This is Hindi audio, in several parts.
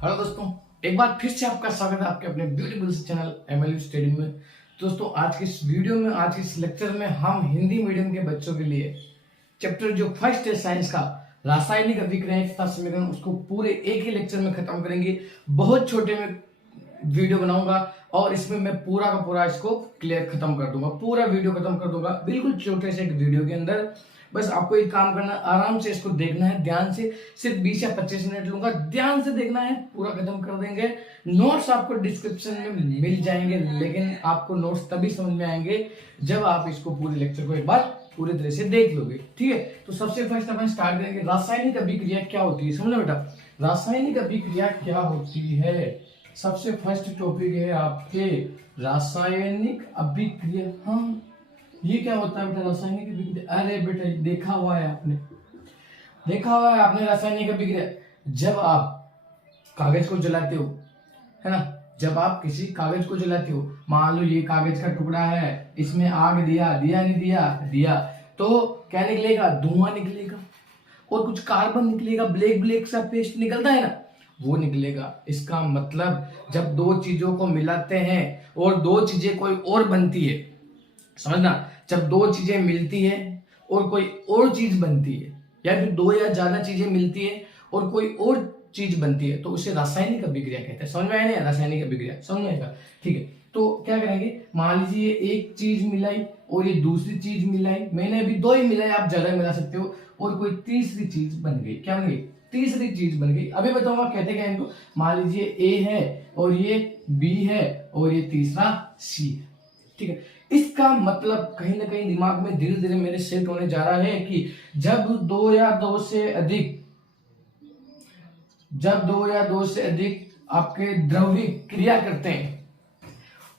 हेलो दोस्तों, एक बार फिर से आपका स्वागत है आपके अपने ब्यूटीफुल चैनल एमएलयू स्टडी में। दोस्तों, आज के इस वीडियो में, आज के इस लेक्चर में हम हिंदी मीडियम के बच्चों के लिए चैप्टर जो फर्स्ट है साइंस का, रासायनिक अभिक्रियाएं तथा समीकरण, उसको पूरे एक ही लेक्चर में खत्म करेंगे। बहुत छोटे में वीडियो बनाऊंगा और इसमें मैं पूरा का पूरा इसको क्लियर खत्म कर दूंगा, पूरा वीडियो खत्म कर दूंगा बिल्कुल छोटे से एक वीडियो के अंदर। बस आपको एक काम करना, आराम से इसको देखना है, ध्यान से, सिर्फ 20 या 25 मिनट लूंगा, ध्यान से देखना है, पूरा खत्म कर देंगे। नोट्स आपको डिस्क्रिप्शन में मिल जाएंगे, लेकिन आपको नोट्स तभी समझ में आएंगे जब आप इसको पूरे लेक्चर को एक बार पूरी तरह से देख लोगे। ठीक है, तो सबसे फर्स्ट अपन स्टार्ट करेंगे, रासायनिक अभिक्रिया क्या होती है। समझो बेटा, रासायनिक अभिक्रिया क्या होती है। सबसे फर्स्ट टॉपिक है आपके रासायनिक अभिक्रिया। हाँ, ये क्या होता है बेटा रासायनिक अभिक्रिया? अरे बेटा, देखा हुआ है आपने, देखा हुआ है आपने रासायनिक अभिक्रिया। जब आप कागज को जलाते हो, है ना, जब आप किसी कागज को जलाते हो, मान लो ये कागज का टुकड़ा है, इसमें आग दिया, दिया नहीं दिया, दिया, तो क्या निकलेगा? धुआं निकलेगा और कुछ कार्बन निकलेगा, ब्लैक ब्लैक सा पेस्ट निकलता है ना, वो निकलेगा। इसका मतलब जब दो चीजों को मिलाते हैं और दो चीजें कोई और बनती है, समझना, जब दो चीजें मिलती है और कोई और चीज बनती है, या फिर दो या ज्यादा चीजें मिलती है और कोई और चीज बनती है, तो उसे रासायनिक अभिक्रिया कहते हैं। समझ में आया नहीं? रासायनिक अभिक्रिया समझ में आएगा। ठीक है, तो क्या करेंगे, मान लीजिए एक चीज मिलाई और ये दूसरी चीज मिलाई, मैंने अभी दो ही मिलाई, आप ज्यादा मिला सकते हो, और कोई तीसरी चीज बन गई। क्या बन गई? तीसरी चीज बन गई। अभी बताऊंगा कहते क्या इनको। मान लीजिए ए है और ये बी है और ये तीसरा सी है। ठीक है, इसका मतलब कहीं ना कहीं दिमाग में धीरे धीरे मेरे सेट होने जा रहा है कि जब दो या दो से अधिक आपके द्रव्य क्रिया करते हैं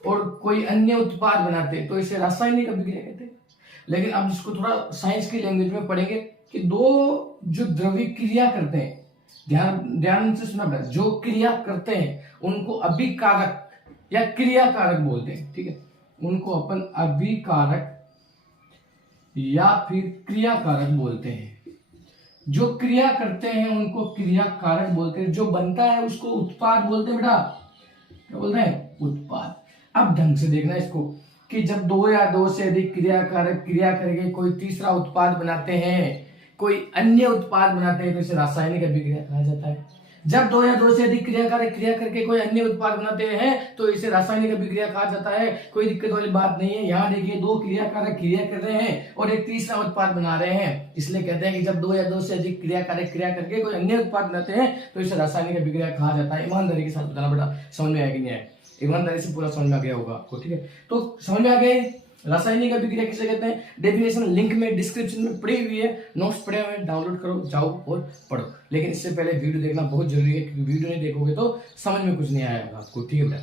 और कोई अन्य उत्पाद बनाते हैं, तो इसे रासायनिक अभिक्रिया कहते हैं। लेकिन अब इसको थोड़ा साइंस की लैंग्वेज में पढ़ेंगे कि दो जो द्रव्य क्रिया करते हैं, ध्यान से सुना बेटा, जो क्रिया करते हैं उनको अभिकारक या क्रियाकारक बोलते हैं। ठीक है, उनको अपन अभिकारक या फिर क्रियाकारक बोलते हैं। जो क्रिया करते हैं उनको क्रियाकारक बोलते हैं, जो बनता है उसको उत्पाद बोलते हैं। बेटा क्या बोलते हैं? उत्पाद। अब ढंग से देखना इसको कि जब दो या दो से अधिक क्रियाकारक क्रिया करके कोई तीसरा उत्पाद बनाते हैं, कोई अन्य उत्पाद बनाते हैं, तो इसे रासायनिक अभिक्रिया कहा जाता है। जब दो या दो से अधिक क्रियाकारक क्रिया करके कोई अन्य उत्पाद बनाते हैं, तो इसे रासायनिक अभिक्रिया कहा जाता है। कोई दिक्कत वाली बात नहीं है। यहाँ देखिए, दो क्रियाकारक क्रिया कर रहे हैं और एक तीसरा उत्पाद बना रहे हैं, इसलिए कहते हैं कि जब दो या दो से अधिक क्रियाकारक क्रिया करके कोई अन्य उत्पाद बनाते हैं, तो इसे रासायनिक अभिक्रिया कहा जाता है। ईमानदारी के साथ बताना बेटा, समझ में आया कि नहीं आया? ईमानदारी से पूरा समझ में आ गया होगा आपको। ठीक है, तो समझ में आ गए रासायनिक अभिक्रिया किसे कहते हैं। डेफिनेशन लिंक में डिस्क्रिप्शन में पड़ी हुई है, नोट्स पड़े हुए हैं, डाउनलोड करो, जाओ और पढ़ो। लेकिन इससे पहले वीडियो देखना बहुत जरूरी है, क्योंकि वीडियो नहीं देखोगे तो समझ में कुछ नहीं आएगा आपको। ठीक है बेटा,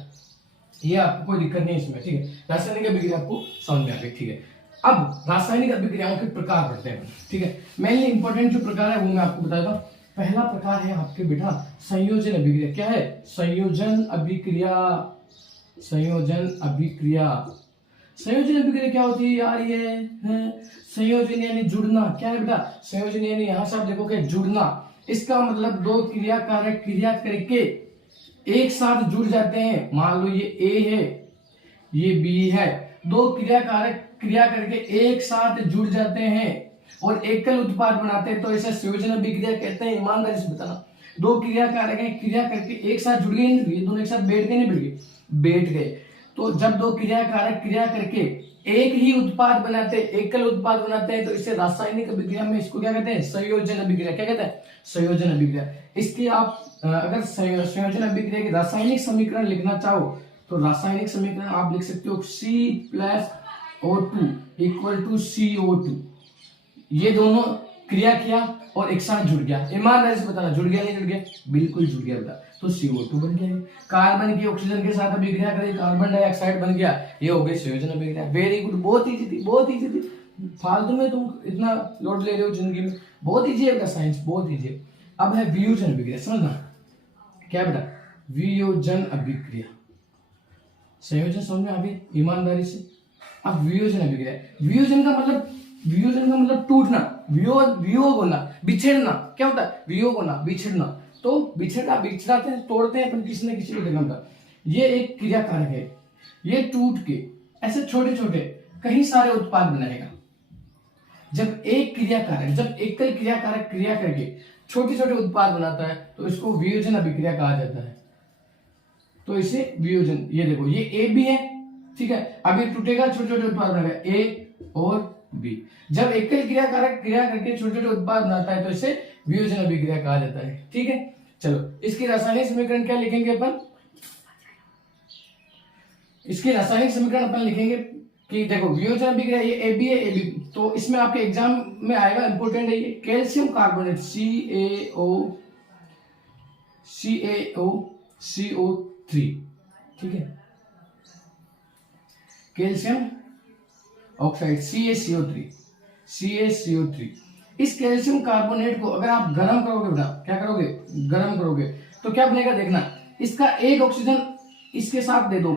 ये आपको कोई दिक्कत नहीं इसमें। ठीक है, रासायनिक अभिक्रिया आपको समझ में आ गई। ठीक है, अब रासायनिक अभिक्रियाओं के प्रकार पढ़ते हैं। ठीक है, मेनली इंपॉर्टेंट जो प्रकार है वो मैं आपको बताता हूँ। पहला प्रकार है आपके बेटा संयोजन अभिक्रिया। क्या है? संयोजन अभिक्रिया। संयोजन अभिक्रिया, संयोजन अभिक्रिया क्या होती है यार? ये है संयोजन यानी जुड़ना। क्या है बेटा? संयोजन यानी यहां से आप देखोगे जुड़ना। इसका मतलब दो क्रियाकारक क्रिया करके एक साथ जुड़ जाते हैं। मान लो ये ए है, ये बी है, दो क्रियाकारक क्रिया करके एक साथ जुड़ जाते हैं और एकल उत्पाद बनाते हैं, तो इसे संयोजन अभिक्रिया कहते हैं। ईमानदारी से बताना, दो क्रियाकारक है, क्रिया करके एक साथ जुड़ गए, ये दोनों एक साथ बैठ गए, नहीं बैठ गए? बैठ गए। तो जब दो क्रियाकारक क्रिया करके एक ही उत्पाद बनाते हैं, एकल उत्पाद बनाते हैं, तो इसे रासायनिक अभिक्रिया में इसको क्या कहते हैं? संयोजन अभिक्रिया। क्या कहते हैं? संयोजन अभिक्रिया। इसकी आप अगर संयोजन अभिक्रिया की रासायनिक समीकरण लिखना चाहो तो रासायनिक समीकरण आप लिख सकते हो C+O2 = CO2। ये दोनों क्रिया किया और एक साथ जुड़ गया। ईमानदारी से बताना, जुड़ गया नहीं जुड़ गया? बिल्कुल जुड़ गया बेटा, तो CO2 बन गया। कार्बन की ऑक्सीजन के साथ अभिक्रिया करी, कार्बन डाइऑक्साइड बन गया, ये हो गई संयोजन अभिक्रिया। वेरी गुड, बहुत इजी थी, बहुत इजी थी। फालतू में तुम इतना लोड ले रहे हो जिंदगी में, बहुत इजी है बेटा साइंस, बहुत इजी है। अब है वियोजन अभिक्रिया, समझना क्या बेटा? वियोजन अभिक्रिया। संयोजन समझ में आ गई ईमानदारी से। अब वियोजन अभिक्रिया, वियोजन का मतलब टूटना, वियोग होना, बिछड़ना। क्या होता है? वियोग होना, बिछड़ना। तो बिछड़ाते हैं, तोड़ते हैं अपन किसी न किसी भी जगह पर। ये एक क्रिया कारक है, ये टूट के ऐसे छोटे छोटे कई सारे उत्पाद बनाएगा। जब एक क्रिया कारक, जब एकल क्रिया कारक क्रिया करके छोटे छोटे उत्पाद बनाता है तो इसको वियोजन अभिक्रिया कहा जाता है। तो इसे वियोजन, ये देखो ये ए बी है, ठीक है, अभी टूटेगा छोटे छोटे उत्पाद बनाएगा ए और बी। जब एकल क्रिया कारक क्रिया करके छोटे छोटे उत्पाद बनाता है तो इसे वियोजन अभिक्रिया कहा जाता है, ठीक है। चलो इसकी रासायनिक समीकरण क्या लिखेंगे अपन, इसके रासायनिक समीकरण अपन लिखेंगे कि देखो वियोजन अभिक्रिया ये ए बी है, ए बी, तो इसमें आपके एग्जाम में आएगा, इंपोर्टेंट है ये, कैल्शियम कार्बोनेट CaO3, ठीक है, कैल्शियम ऑक्साइड CaCO3। इस कैल्शियम कार्बोनेट को अगर आप गर्म करोगे बेटा, क्या करोगे, गर्म करोगे, तो क्या बनेगा देखना, इसका एक ऑक्सीजन इसके साथ दे दो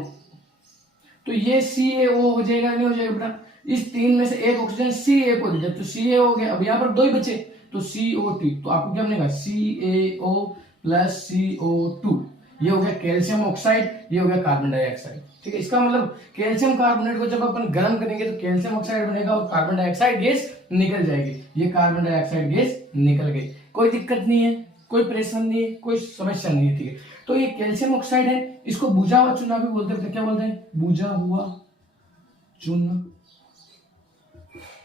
तो ये CaO हो जाएगा, नहीं हो जाएगा बेटा। इस तीन में से एक ऑक्सीजन Ca को दे दिया तो Ca हो गया। अब यहाँ पर दो ही बचे तो CO2, तो आपको क्या बनेगा CaO प्लस CO2, ये हो गया कैल्शियम ऑक्साइड, ये हो गया कार्बन डाइऑक्साइड, ठीक है। इसका मतलब कैल्शियम कार्बोनेट को जब अपन गर्म करेंगे तो कैल्शियम ऑक्साइड बनेगा और कार्बन डाइऑक्साइड गैस निकल जाएगी। ये कार्बन डाइऑक्साइड गैस निकल गई, कोई दिक्कत नहीं है, कोई परेशानी नहीं है, कोई समस्या नहीं है, ठीक है। तो ये कैल्शियम ऑक्साइड है, इसको बुझा हुआ चूना भी बोलते हैं, क्या बोलते हैं, बुझा हुआ चूना।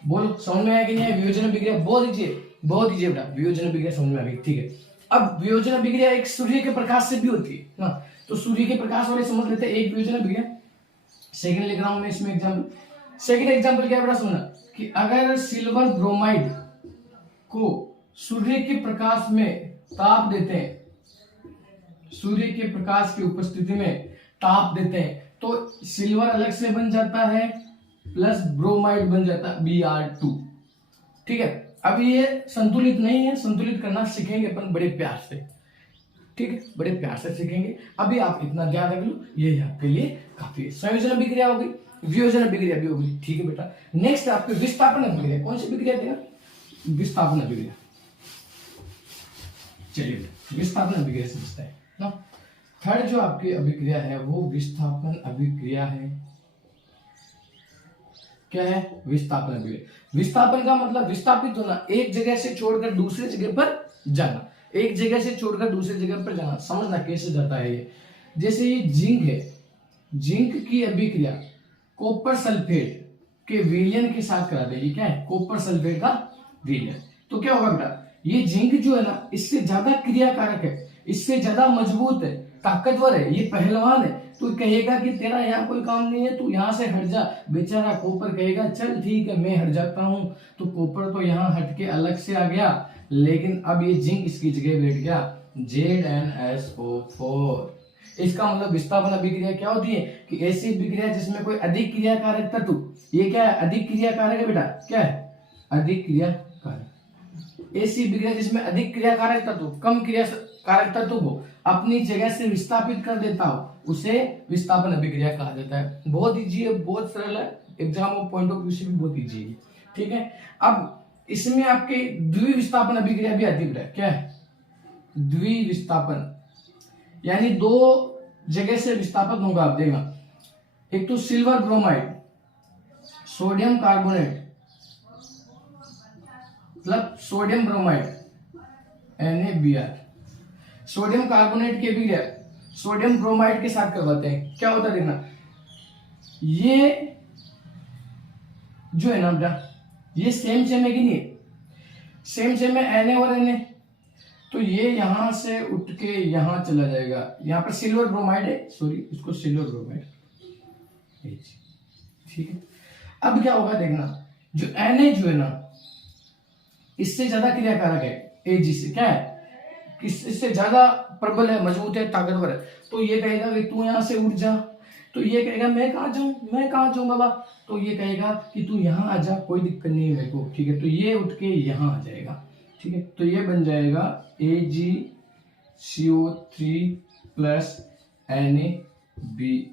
बोलो समझ में आया कि नहीं? वियोजन अभिक्रिया बहुत इजी बेटा, वियोजन अभिक्रिया समझ में आ गई, ठीक है। अब वियोजन अभिक्रिया एक सूर्य के प्रकाश से भी होती है ना, तो सूर्य के प्रकाश वाले समझ लेते हैं एक वियोजन अभिक्रिया। सेकंड लिख रहा हूं मैं इसमें एग्जाम्पल, सेकंड एग्जाम्पल क्या बेटा सुनना, कि अगर सिल्वर ब्रोमाइड को सूर्य के प्रकाश में ताप देते हैं, सूर्य के प्रकाश की उपस्थिति में ताप देते हैं तो सिल्वर अलग से बन जाता है प्लस ब्रोमाइड बन जाता है Br2, ठीक है। अब ये संतुलित नहीं है, संतुलित करना सीखेंगे अपन बड़े प्यार से, ठीक है, बड़े प्यार से सीखेंगे। अभी आप इतना ध्यान रख लो, ये आपके लिए काफी है। संयोजन अभिक्रिया हो गई, वियोजन अभिक्रिया भी हो गई, ठीक है बेटा। नेक्स्ट आपके विस्थापन अभिक्रिया, कौन सी अभिक्रिया देगा, विस्थापन अभिक्रिया। चलिए विस्थापन अभिक्रिया समझते हैं ना। थर्ड जो आपकी अभिक्रिया है वो विस्थापन अभिक्रिया है। क्या है, विस्थापन अभिक्रिया। विस्थापन का मतलब विस्थापित होना, एक जगह से छोड़कर दूसरी जगह पर जाना, एक जगह से छोड़कर दूसरी जगह पर जाना। समझना कैसे जाता है ये, जैसे ये जिंक है, जिंक की अभिक्रिया कॉपर सल्फेट के विलयन के साथ करा दे, ये क्या है, कॉपर सल्फेट का विलयन। तो क्या होगा बेटा, ये जिंक जो है ना इससे ज्यादा क्रियाकारक है, इससे ज्यादा मजबूत है, ताकतवर है, ये पहलवान है, तो कहेगा कि तेरा यहाँ कोई काम नहीं है, तू यहाँ से हट जा। बेचारा कॉपर कहेगा चल ठीक है मैं हट जाता हूँ, तो कॉपर तो यहाँ हट के अलग से आ गया, लेकिन अब ये जिंक इसकी जगह बैठ गया ZnSO4। इसका मतलब विस्थापन अभिक्रिया क्या होती है कि ऐसी अभिक्रिया जिसमें कोई अधिक क्रियाकारक तत्व, ये क्या है, अधिक क्रियाकारक है बेटा, क्या है, अधिक क्रियाकारक। ऐसी अभिक्रिया जिसमें अधिक क्रियाकारक तत्व कम क्रियाकारक तत्व को अपनी जगह से विस्थापित कर देता हो, उसे विस्थापन अभिक्रिया कहा जाता है। बहुत इजी है, बहुत सरल है, एग्जाम पॉइंट ऑफ व्यू से भी बहुत इजी है, ठीक है। अब इसमें आपके द्विविस्थापन अभिक्रिया भी आती है, क्या है, द्विविस्थापन, यानी दो जगह से विस्थापन होगा। आप देखना, एक तो सिल्वर ब्रोमाइड, सोडियम कार्बोनेट मतलब sodium bromide NaBr, sodium carbonate की अभिक्रिया सोडियम ब्रोमाइड के साथ करवाते हैं। क्या होता है देखना, ये जो है ना बेटा, ये सेम है कि नहीं, सेम है Na और Na, तो ये यहां से उठ के यहां चला जाएगा। यहां पर सिल्वर ब्रोमाइड है, सॉरी इसको सिल्वर ब्रोमाइड, ठीक है। अब क्या होगा देखना, जो Na जो है ना इससे ज्यादा क्रियाकारक है Ag से, क्या है, इससे ज्यादा प्रबल है, मजबूत है, ताकतवर है, तो ये कहेगा कि तू यहां से उठ जा, तो ये कहेगा मैं कहां जाऊं बाबा, तो ये कहेगा कि तू यहां आ जा, कोई दिक्कत नहीं है मेरे को, ठीक है। तो ये उठ के यहां आ जाएगा, ठीक है, तो ये बन जाएगा AgCO3 प्लस NaBr,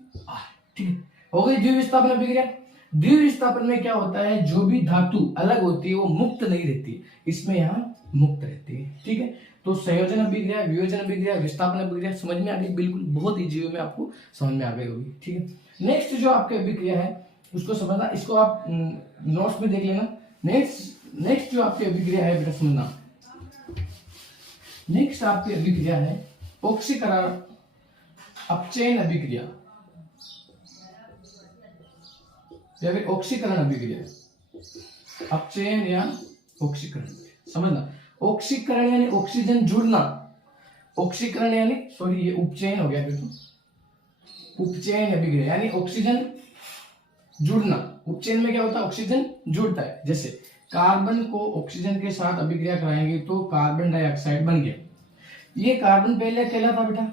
ठीक है, हो गई द्विविस्थापन अभिक्रिया। द्विविस्थापन में क्या होता है, जो भी धातु अलग होती है वो मुक्त नहीं रहती, इसमें यहाँ मुक्त रहती है, ठीक है। तो संयोजन अभिक्रिया, वियोजन अभिक्रिया, विस्थापन अभिक्रिया समझ में आ गई, बिल्कुल बहुत इजी वे में आपको समझ में आ गई होगी। ठीक है, नेक्स्ट जो आपकी अभिक्रिया है उसको समझना, इसको आप नोट्स में देख लेना। नेक्स्ट जो आपकी अभिक्रिया है बेटा समझना, नेक्स्ट आपकी अभिक्रिया है ऑक्सीकरण अपचयन अभिक्रिया या फिर ऑक्सीकरण अभिक्रिया, अपचयन या ऑक्सीकरण। समझना, ऑक्सीकरण यानी ऑक्सीजन जुड़ना, ऑक्सीकरण यानी सॉरी ये उपचयन हो गया, फिर तो उपचयन अभिक्रिया यानी ऑक्सीजन जुड़ना। उपचयन में क्या होता है, ऑक्सीजन जुड़ता है। जैसे कार्बन को ऑक्सीजन के साथ अभिक्रिया कराएंगे तो कार्बन डाइऑक्साइड बन गया। ये कार्बन पहले अकेला था बेटा,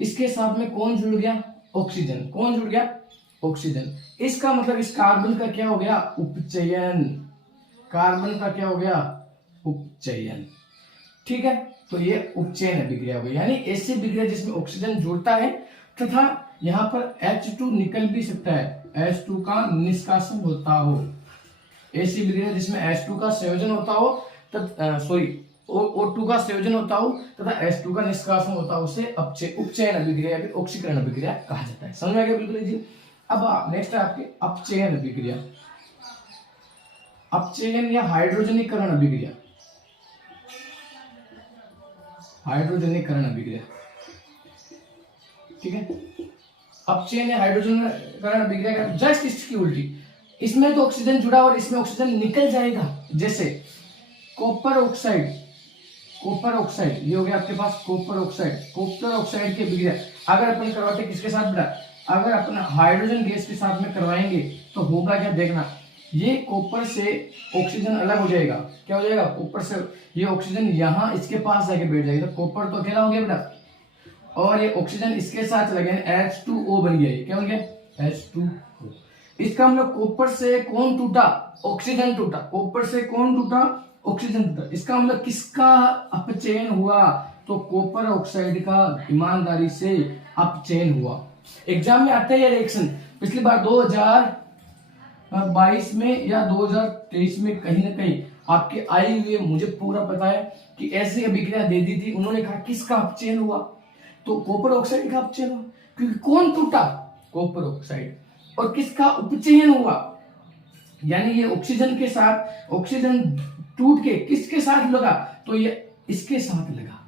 इसके साथ में कौन जुड़ गया, ऑक्सीजन। कौन जुड़ गया, ऑक्सीजन। इसका मतलब इस कार्बन का क्या हो गया, उपचयन। कार्बन का क्या हो गया, उपचयन। ठीक है, तो ये उपचयन अभिक्रिया हुई, यानी ऐसी अभिक्रिया जिसमें ऑक्सीजन जुड़ता है तथा यहाँ पर H2 निकल भी सकता है, H2 का निष्कासन होता हो। ऐसी अभिक्रिया जिसमें H2 का संयोजन होता हो, O2 का संयोजन होता हो तथा H2 का निष्कासन होता हो, उसे उपचयन अभिक्रिया या फिर ऑक्सीकरण अभिक्रिया कहा जाता है। समझ में आ गया बिल्कुल जी। अब नेक्स्ट है आपके अपचयन अभिक्रिया, अपचयन या हाइड्रोजनीकरण अभिक्रिया, हाइड्रोजनीकरण अभिक्रिया। ठीक है, अपचयन या हाइड्रोजनीकरण अभिक्रिया का जस्ट इसकी उल्टी, इसमें तो ऑक्सीजन जुड़ा और इसमें ऑक्सीजन निकल जाएगा। जैसे कॉपर ऑक्साइड, कॉपर ऑक्साइड ये हो गया आपके पास कॉपर ऑक्साइड, कॉपर ऑक्साइड की अभिक्रिया अगर अपन करवाते किसके साथ बेटा, अगर अपन हाइड्रोजन गैस के साथ में करवाएंगे तो होगा क्या, देखना ये कॉपर से ऑक्सीजन अलग हो जाएगा। क्या हो जाएगा, कॉपर से ये ऑक्सीजन यहाँ इसके पास जाके बैठ जाएगा, तो कॉपर तो अकेला हो गया बेटा, और ये ऑक्सीजन इसके साथ लगे H2O बन गया। क्या बन गया, H2O। इसका मतलब कॉपर से कौन टूटा, ऑक्सीजन टूटा। कॉपर से कौन टूटा, ऑक्सीजन टूटा। इसका मतलब किसका अपचयन हुआ, तो कॉपर ऑक्साइड का ईमानदारी से अपचयन हुआ। एग्जाम में आता है ये रिएक्शन, पिछली बार 2022 में या 2023 में कहीं ना कहीं आपके आई हुई, मुझे पूरा पता है कि ऐसी अभिक्रिया दे दी थी। उन्होंने कहा किसका अपचयन हुआ, तो कॉपर ऑक्साइड का अपचयन हुआ, क्योंकि कौन टूटा, कॉपर ऑक्साइड। और किसका उपचयन हुआ, यानी ये ऑक्सीजन के साथ, ऑक्सीजन टूट के किसके साथ लगा, तो ये इसके साथ लगा,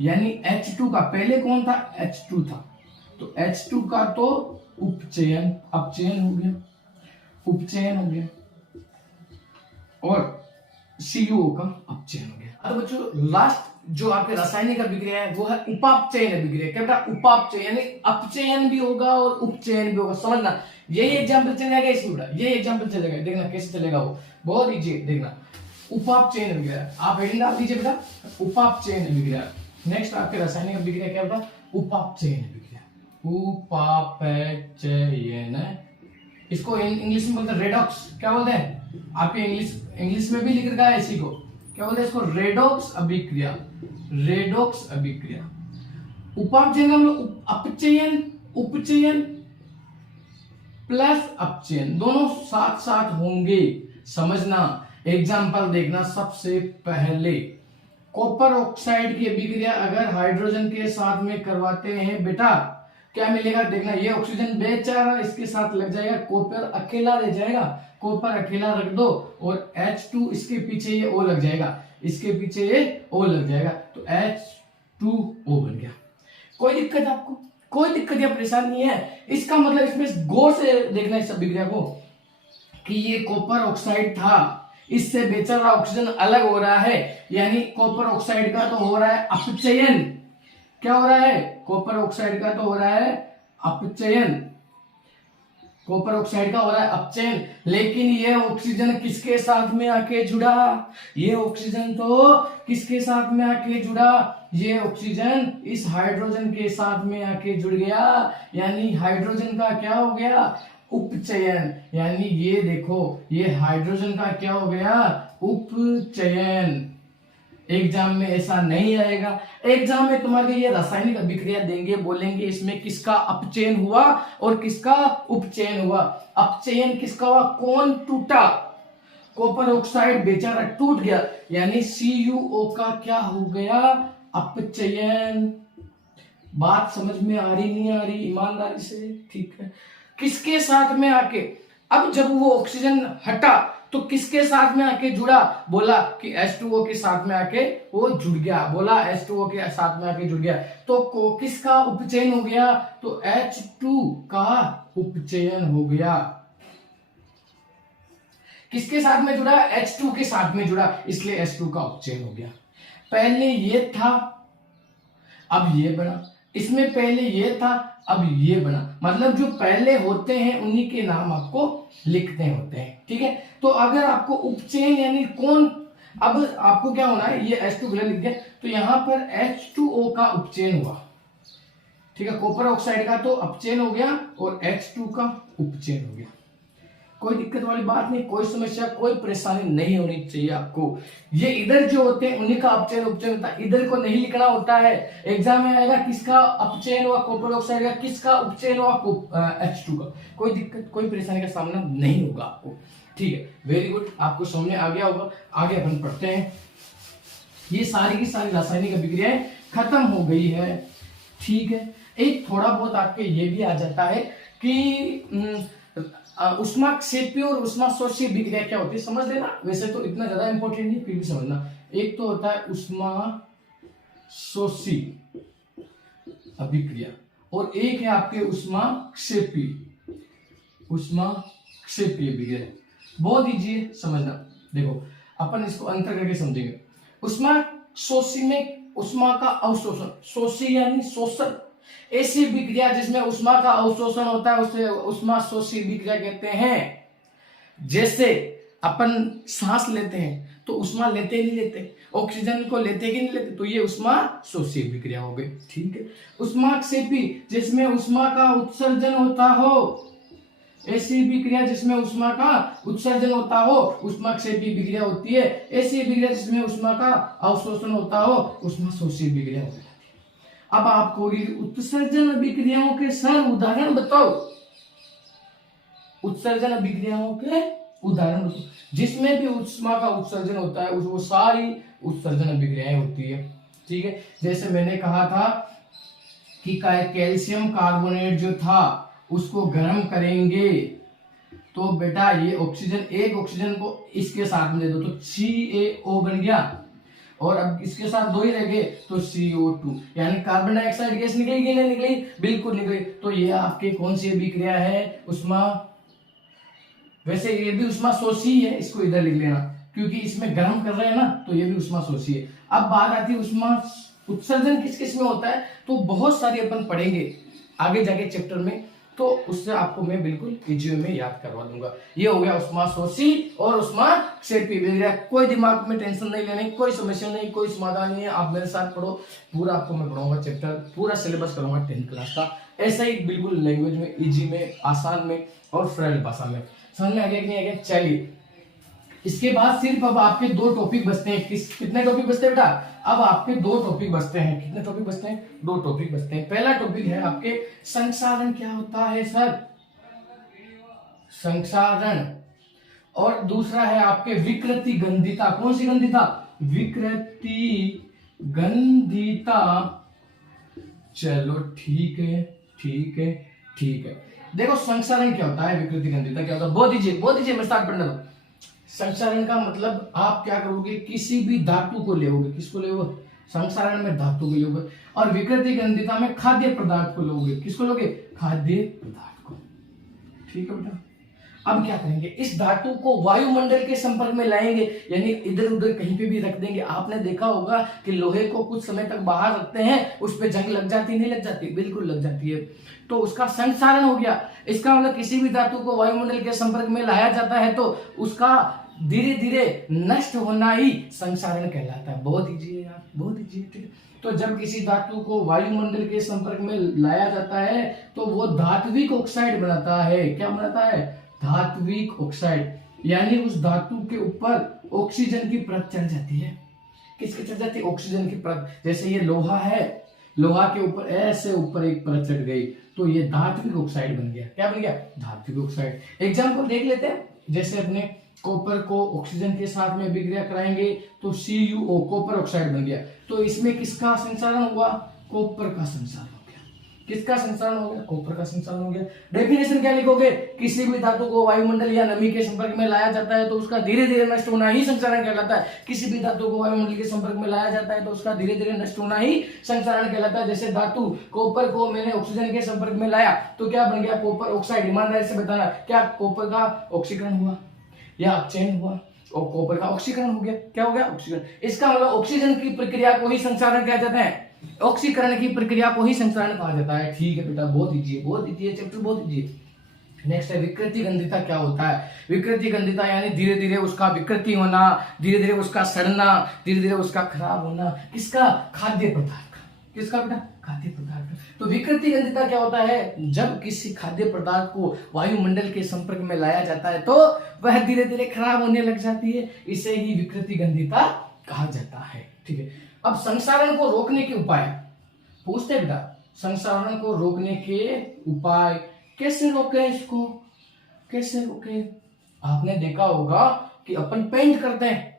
यानी H2 का, पहले कौन था, H2 था, तो H2 का तो उपचयन, अपचयन हो गया, उपचयन हो गया, और CuO का अपचयन हो गया। अब बच्चों लास्ट जो आपके रासायनिक अभिक्रिया है वो है उपापचयन अभिक्रिया। क्या बेटा, उपापचयन यानी अपचयन भी होगा और उपचयन भी होगा। समझना, यही एग्जाम्पल चलेगा इसमें बेटा, ये एग्जाम्पल चलेगा, देखना कैसे चलेगा वो, बहुत इजी है, देखना। उपापचयन अभिक्रिया, आप हेडिंग डाल दीजिए बेटा, उपापचयन अभिक्रिया। नेक्स्ट आपके रासायनिक अभिक्रिया क्या बेटा, उपापचयन अभिक्रिया, उपापचयन। इसको इंग्लिश में बोलते हैं रेडॉक्स। क्या बोलते हैं, आपके इंग्लिश में भी लिख रखा है इसी को, क्या बोलते हैं इसको, रेडॉक्स अभिक्रिया, रेडॉक्स अभिक्रिया। उपापचयन का मतलब अपचयन, उपचयन प्लस अपचयन दोनों साथ साथ होंगे। समझना, एग्जाम्पल देखना। सबसे पहले कॉपर ऑक्साइड की अभिक्रिया अगर हाइड्रोजन के साथ में करवाते हैं बेटा, क्या मिलेगा, देखना, ये ऑक्सीजन बेचारा इसके साथ लग जाएगा, कॉपर अकेला रह जाएगा, कॉपर अकेला रख दो और H2 इसके पीछे ये O लग जाएगा, इसके पीछे ये O लग जाएगा, तो H2O बन गया। कोई दिक्कत आपको, कोई दिक्कत या परेशानी नहीं है। इसका मतलब इसमें गौर से देखना इस अभिक्रिया को कि ये कॉपर ऑक्साइड था, इससे बेचारा ऑक्सीजन अलग हो रहा है, यानी कॉपर ऑक्साइड का तो हो रहा है अपचयन। क्या हो रहा है, कॉपर ऑक्साइड का तो हो रहा है अपचयन, कॉपर ऑक्साइड का हो रहा है अपचयन, लेकिन ये ऑक्सीजन किसके साथ में आके जुड़ा, ये ऑक्सीजन तो किसके साथ में आके जुड़ा, ये ऑक्सीजन इस हाइड्रोजन के साथ में आके जुड़ गया, यानी हाइड्रोजन का क्या हो गया, उपचयन। यानी ये देखो, ये हाइड्रोजन का क्या हो गया, उपचयन। एग्जाम में ऐसा नहीं आएगा, एग्जाम में तुम्हारे ये रासायनिक अभिक्रिया देंगे, बोलेंगे इसमें किसका अपचयन हुआ और किसका उपचयन हुआ। अपचयन किसका हुआ, कौन टूटा, कॉपर ऑक्साइड बेचारा टूट गया, यानी CuO का क्या हो गया, अपचयन। बात समझ में आ रही नहीं आ रही, ईमानदारी से? ठीक है। किसके साथ में आके, अब जब वो ऑक्सीजन हटा तो किसके साथ में आके जुड़ा, बोला कि H2O के साथ में आके वो जुड़ गया, बोला H2O के साथ में आके जुड़ गया, तो किसका उपचयन हो गया, तो H2 का उपचयन हो गया। किसके साथ में जुड़ा, H2 के साथ में जुड़ा, इसलिए H2 का उपचयन हो गया। पहले ये था, अब ये बना, इसमें पहले ये था, अब ये बना, मतलब जो पहले होते हैं उन्हीं के नाम आपको लिखते होते हैं। ठीक है, तो अगर आपको उपचयन यानी कौन, अब आपको क्या होना है, ये H2 लिख दिया, तो यहां पर H2O का उपचयन हुआ। ठीक है, कॉपर ऑक्साइड का तो अपचयन हो गया और H2 का उपचयन हो गया। कोई दिक्कत वाली बात नहीं, कोई समस्या, कोई परेशानी नहीं होनी चाहिए आपको। ये इधर जो होते हैं उन्हीं का अपचयन उपचयन होता है, इधर को नहीं लिखना होता है। एग्जाम में आएगा किसका अपचयन हुआ कॉपर ऑक्साइड का, किसका उपचयन हुआ H2 का। कोई दिक्कत, कोई परेशानी का सामना नहीं होगा आपको। ठीक है, वेरी गुड, आपको समझ में आ गया होगा। आगे अपन पढ़ते हैं। ये सारी की सारी रासायनिक अभिक्रियाएं खत्म हो गई है। ठीक है, एक थोड़ा बहुत आपके ये भी आ जाता है कि उष्माक्षेपी और उष्माशोषी अभिक्रिया क्या होती है, समझ लेना। वैसे तो इतना ज्यादा इंपॉर्टेंट नहीं, फिर भी समझना। एक तो होता है उष्माशोषी अभिक्रिया और एक है आपके उष्माक्षेपी अभिक्रिया। बहुत इजी है समझना। देखो अपन इसको अंतर करके समझेंगे। उष्माशोषी में उष्मा का अवशोषण, शोषी यानी शोषण, ऐसी विक्रिया जिसमें उष्मा का अवशोषण होता है उसे उष्माशोषी विक्रिया कहते हैं। जैसे अपन सांस लेते हैं तो उष्मा लेते ही नहीं लेते, ऑक्सीजन को लेते कि नहीं लेते, तो ये उष्माशोषी विक्रिया हो गई। ठीक है, उष्माक्षेपी जिसमें उष्मा का उत्सर्जन होता हो, ऐसी विक्रिया जिसमें उष्मा का उत्सर्जन होता हो उष्माक्षेपी विक्रिया होती है। ऐसी विक्रिया जिसमें उष्मा का अवशोषण होता हो उष्माशोषी विक्रिया होती है। अब आपको उत्सर्जन अभिक्रियाओं के सर उदाहरण बताओ, उत्सर्जन अभिक्रियाओं के उदाहरण बताओ जिसमें भी उष्मा का उत्सर्जन होता है, वो सारी उत्सर्जन अभिक्रियाएं होती है। ठीक है, जैसे मैंने कहा था कि कैल्शियम कार्बोनेट जो था उसको गर्म करेंगे तो बेटा ये ऑक्सीजन, एक ऑक्सीजन को इसके साथ में दे दो तो CaO बन गया, और अब इसके साथ दो ही रह गए तो CO2, यानी कार्बन डाइऑक्साइड गैस निकलेगी नहीं निकली, बिल्कुल निकली। तो ये आपकी कौन सी अभिक्रिया है, उष्मा, वैसे ये भी उष्माशोषी है, इसको इधर लिख लेना क्योंकि इसमें गर्म कर रहे हैं ना, तो ये भी उष्माशोषी है। अब बात आती है उष्मा उत्सर्जन किस किस में होता है, तो बहुत सारी अपन पढ़ेंगे आगे जाके चैप्टर में, तो उससे आपको मैं बिल्कुल इजी में याद करवा दूंगा। ये हो गया उष्माशोषी और उष्माक्षेपी विक्रिया। कोई दिमाग में टेंशन नहीं लेने, कोई समस्या नहीं, कोई समाधान नहीं है, आप मेरे साथ पढ़ो, पूरा आपको मैं पढ़ाऊंगा चैप्टर, पूरा सिलेबस करूंगा 10th क्लास का, ऐसा ही बिल्कुल लैंग्वेज में, इजी में, आसान में और सरल भाषा में। समझ में आ गया कि नहीं आ गया? चलिए, इसके बाद सिर्फ अब आपके दो टॉपिक बचते हैं। कितने टॉपिक बचते हैं बेटा? अब आपके दो टॉपिक बचते हैं। कितने टॉपिक बचते हैं? दो टॉपिक बचते हैं। पहला टॉपिक है आपके संक्षारण क्या होता है सर, संक्षारण, और दूसरा है आपके विकृति गंधिता। कौन सी गंधिता? विकृति गंधिता। चलो ठीक है ठीक है ठीक है। देखो संक्षारण क्या होता है, विकृति गंधिता क्या होता है, बहुत दीजिए मैं स्टार्ट करने दो। संक्षारण का मतलब आप क्या करोगे, किसी भी धातु को लोगे, किसको लोगे? संक्षारण में धातु को लोगे, और विकृति गंधिता में खाद्य पदार्थ को लोगे। किसको लोगे? खाद्य पदार्थ को। ठीक है बेटा, अब क्या करेंगे, इस धातु को वायुमंडल के संपर्क में लाएंगे, यानी इधर उधर कहीं पे भी रख देंगे। आपने देखा होगा कि लोहे को कुछ समय तक बाहर रखते हैं, उस पे जंग लग जाती नहीं लग जाती? बिल्कुल लग जाती है, तो उसका संक्षारण हो गया। इसका मतलब किसी भी धातु को वायुमंडल के संपर्क में लाया जाता है तो उसका धीरे धीरे नष्ट होना ही संक्षारण कहलाता है। बहुत इजी है यार, बहुत इजी है। ठीक है, तो जब किसी धातु को वायुमंडल के संपर्क में लाया जाता है तो वो धात्विक ऑक्साइड बनाता है। क्या बनाता है? धात्विक ऑक्साइड, यानी उस धातु के ऊपर ऑक्सीजन की परत चढ़ जाती है। किसकी चढ़ जाती है? ऑक्सीजन की परत। जैसे ये लोहा है, लोहा के ऊपर ऐसे ऊपर एक परत चढ़ गई तो ये धात्विक ऑक्साइड बन गया। क्या बन गया? धात्विक ऑक्साइड। एग्जाम्पल देख लेते हैं, जैसे अपने कॉपर को ऑक्सीजन के साथ में अभिक्रिया कराएंगे तो CuO कॉपर ऑक्साइड बन गया। तो इसमें किसका संचारण हुआ? कॉपर का संचारण हो गया। किसका संचारण हो गया? कॉपर का संचारण हो गया। डेफिनेशन क्या लिखोगे? किसी भी धातु को वायुमंडल या नमी के संपर्क में लाया जाता है तो उसका धीरे धीरे नष्ट होना ही संचारण कहलाता है। किसी भी धातु को वायुमंडल के संपर्क में लाया जाता है तो उसका धीरे धीरे नष्ट होना ही संचारण कहलाता है। जैसे धातु कॉपर को मैंने ऑक्सीजन के संपर्क में लाया तो क्या बन गया? Copper oxide. ईमानदारी से बताना, क्या कॉपर का ऑक्सीकरण हुआ या अपचयन हुआ? और कॉपर का ऑक्सीकरण हो गया। क्या हो गया? ऑक्सीकरण। इसका मतलब ऑक्सीजन की प्रक्रिया को ही संचारण कहा जाता है। ऑक्सीकरण की प्रक्रिया को ही संचारण कहा जाता है। ठीक है बेटा, बहुत इजी है चैप्टर, बहुत इजी है। नेक्स्ट है विकृति गंधिता। क्या होता है विकृति गंधिता? यानी धीरे धीरे उसका विकृति होना, धीरे धीरे उसका सड़ना, धीरे धीरे उसका खराब होना। किसका? खाद्य पदार्थ का। किसका बेटा? खाद्य पदार्थ का। तो विकृति गंधिता क्या होता है? जब किसी खाद्य पदार्थ को वायुमंडल के संपर्क में लाया जाता है तो वह धीरे धीरे खराब होने लग जाती है। इसे ही विकृति गंधिता कहा जाता है। ठीक है, अब संसारण को रोकने के उपाय पूछते बेटा। संसारण को रोकने के उपाय कैसे रोके? इसको कैसे रोके? आपने देखा होगा कि अपन पेंट करते हैं,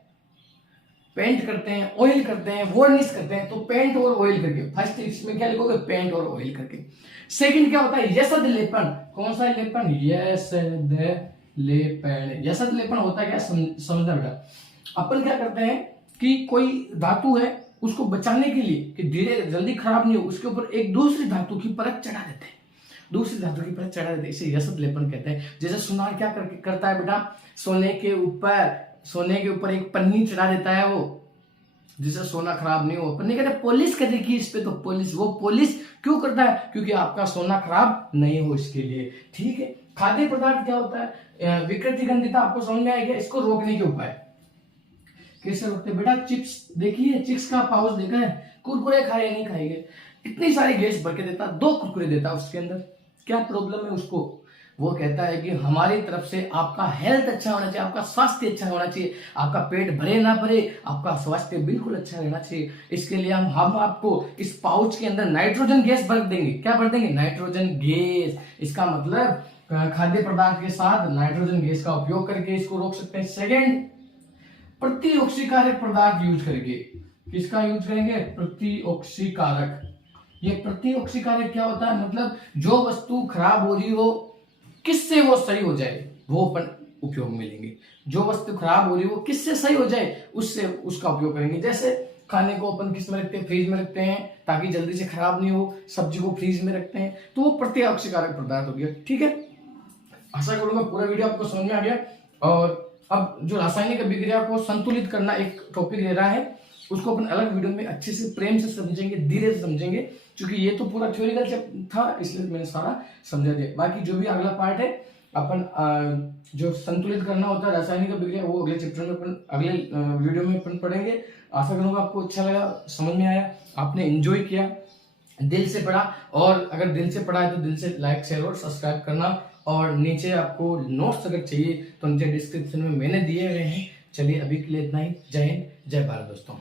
ऑयल करते हैं, वार्निश करते हैं। तो पेंट और ऑयल करके, फर्स्ट इसमें क्या लिखोगे? पेंट और ऑयल करके। सेकंड क्या होता है? यशद लेपन। कौन सा लेपन? यशद लेपन। यशद लेपन होता है क्या? समझना बेटा। अपन क्या करते हैं कि कोई धातु है, उसको बचाने के लिए कि धीरे जल्दी खराब नहीं हो, उसके ऊपर एक दूसरी धातु की परत चढ़ा देते हैं। दूसरी धातु की परत चढ़ा देते हैं, इसे यशद लेपन कहते हैं। जैसे सुनार क्या करता है बेटा? सोने के ऊपर एक पन्नी चढ़ा देता है वो, जिससे सोना खराब नहीं हो। पन्नी कहते हैं पॉलिश करने की इस पे, तो पॉलिश क्यों करता है? क्योंकि आपका सोना खराब नहीं हो इसके लिए। ठीक है, खाद्य पदार्थ क्या होता है? विकृति गंधिता आपको समझ में आएगा। इसको रोकने के उपाय कैसे रोकते बेटा? चिप्स देखिए, चिप्स का पाउच देखा है? कुरकुरे खाए नहीं खाएंगे, इतनी सारी गैस भर के देता, 2 कुरकुरे देता, उसके अंदर क्या प्रॉब्लम है उसको? वो कहता है कि हमारी तरफ से आपका हेल्थ अच्छा होना चाहिए, आपका स्वास्थ्य अच्छा होना चाहिए, आपका पेट भरे ना भरे, आपका स्वास्थ्य बिल्कुल अच्छा रहना चाहिए। इसके लिए हम आपको इस पाउच के अंदर नाइट्रोजन गैस भर देंगे। क्या भर देंगे? Nitrogen gas. इसका मतलब खाद्य पदार्थ के साथ नाइट्रोजन गैस का उपयोग करके इसको रोक सकते हैं। सेकेंड, प्रतिऑक्सीकारक पदार्थ यूज करके। किसका यूज करेंगे? प्रतिऑक्सीकारक। ये प्रतिऑक्सीकारक क्या होता है? मतलब जो वस्तु खराब हो रही हो, किससे वो सही हो जाए, वो अपन उपयोग में लेंगे। जो वस्तु खराब हो रही हो, किससे सही हो जाए, उससे उसका उपयोग करेंगे। जैसे खाने को अपन किस में रखते हैं? फ्रीज में रखते हैं, ताकि जल्दी से खराब नहीं हो। सब्जी को फ्रीज में रखते हैं, तो वो प्रतिऑक्सीकारक पदार्थ हो गया। ठीक है, आशा करूंगा पूरा वीडियो आपको समझ में आ गया। और अब जो रासायनिक अभिक्रिया को संतुलित करना एक टॉपिक ले रहा है, उसको अपन अलग वीडियो में अच्छे से प्रेम से समझेंगे, धीरे से समझेंगे, क्योंकि ये तो पूरा थ्योरिकल था, इसलिए मैंने सारा समझा दिया। बाकी जो भी अगला पार्ट है, अपन जो संतुलित करना होता है रासायनिक अभिक्रिया, वो अगले चैप्टर में अपन अगले वीडियो में अपन पढ़ेंगे। आशा करूंगा आपको अच्छा लगा, समझ में आया, आपने एंजॉय किया, दिल से पढ़ा। और अगर दिल से पढ़ा है तो दिल से लाइक, शेयर और सब्सक्राइब करना। और नीचे आपको नोट्स अगर चाहिए तो नीचे डिस्क्रिप्शन में मैंने दिए हुए हैं। चलिए अभी के लिए इतना ही। जय हिंद, जय भारत दोस्तों।